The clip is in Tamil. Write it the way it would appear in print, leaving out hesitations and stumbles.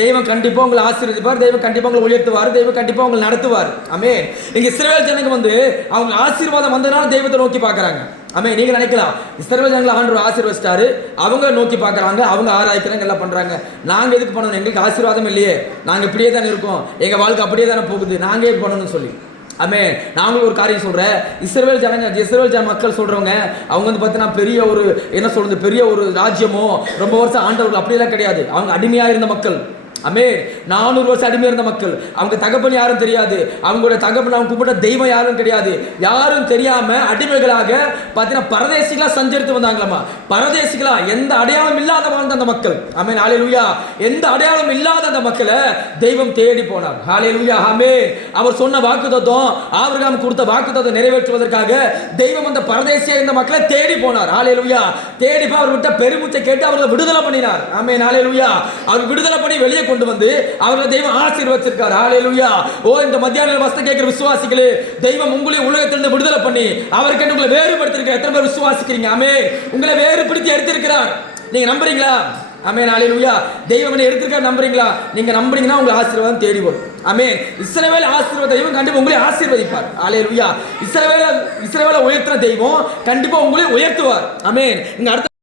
தெய்வம் கண்டிப்பா உங்களை ஆசீர்வதிப்பார், தெய்வம் கண்டிப்பா உங்களை உயர்த்துவார், தெய்வம் கண்டிப்பா உங்களை நடத்துவார். ஆமென். இங்க இஸ்ரவேல் ஜனங்க வந்து அவங்க ஆசீர்வாதம் வந்தனால தெய்வத்தை நோக்கி பார்க்கறாங்க. ஆமென். நீங்க நினைக்கலாம் இஸ்ரவேல் ஜனங்களை ஆண்டவர் ஆசீர்வதிச்சாரு, அவங்க நோக்கி பார்க்கறாங்க, அவங்க ஆராய்க்கிறாங்க, எல்லாம் பண்றாங்க. நாங்க எதுக்கு பண்ணணும், எங்களுக்கு ஆசீர்வாதம் இல்லையே, நாங்க இப்படியே தானே இருக்கோம், எங்க வாழ்க்கை அப்படியே தானே போகுது, நாங்க எதுக்கு பண்ணணும்னு சொல்லி. ஆமென். நான் உங்களுக்கு ஒரு காரியம் சொல்றேன். இஸ்ரவேல் ஜன மக்கள் சொல்றவங்க அவங்க வந்து பார்த்தீங்கன்னா பெரிய ஒரு என்ன சொல்றது, பெரிய ஒரு ராஜ்யமோ ரொம்ப வருஷம் ஆண்டவர்கள் அப்படியெல்லாம் கிடையாது. அவங்க அடிமையா இருந்த மக்கள். ஆமென். 400 வருஷம் அடிமையா இருந்த மக்கள். அவங்க தகப்பன் யாரும் தெரியாது, அவங்களுடைய தகப்பன் அவங்க கும்பிட்ட தெய்வம் யாரும் தெரியாது, யாரும் தெரியாம அடிமைகளாக பார்த்தீங்கன்னா பரதேசிகளா சஞ்சரித்து வந்தாங்களாமா. பரதேசிகளா எந்த அடையாளம் இல்லாத வாழ்ந்த அந்த மக்கள். ஆமென். ஹல்லேலூயா. எந்த அடையாளம் இல்லாத அந்த மக்களை தெய்வம் தேடி போனார். ஹல்லேலூயா. ஆமென். அவர் சொன்ன வாக்குத்தத்தம், ஆபிரகாம் கொடுத்த வாக்குத்தத்தம் நிறைவேற்றுவதற்காக தெய்வம் அந்த பரதேசியா இருந்த மக்களை தேடி போனார். ஹல்லேலூயா. தேடி போய் அவர் விட்ட பெருமூச்சை கேட்டு அவர்களை விடுதலை பண்ணினார். ஆமென். ஹல்லேலூயா. அவர் விடுதலை பண்ணி வெளியே கொண்டு வந்து அவர்களை தெய்வம் ஆசீர்வதிச்சிருக்கார். ஹல்லேலூயா. ஓ இந்த மத்தியான வசனத்தை கேட்கிற விசுவாசிகளே, தெய்வம் உங்களை உலகத்திலிருந்து விடுதலை பண்ணி அவருக்கு உங்களை வேறுபடுத்திருக்கிறார். எத்தனை பேர் விசுவாசிக்கிறீங்க? ஆமென். உங்களை வேறுபடுத்தி எடுத்திருக்கிறார். நீங்க நம்புறீங்களா? ஆமென். ஹல்லேலூயா. தெய்வம் என்ன எடுத்திருக்கார் நம்புறீங்களா? நீங்க நம்புறீங்கன்னா உங்க ஆசீர்வாதம் தேடி வரும். ஆமென். இஸ்ரவேல் ஆசீர்வாத தெய்வம் கண்டிப்பா உங்களை ஆசீர்வதிப்பார். ஹல்லேலூயா. இஸ்ரவேலை உயர்த்துற தெய்வம் கண்டிப்பா உங்களை உயர்த்துவார். ஆமென். இங்க அடுத்த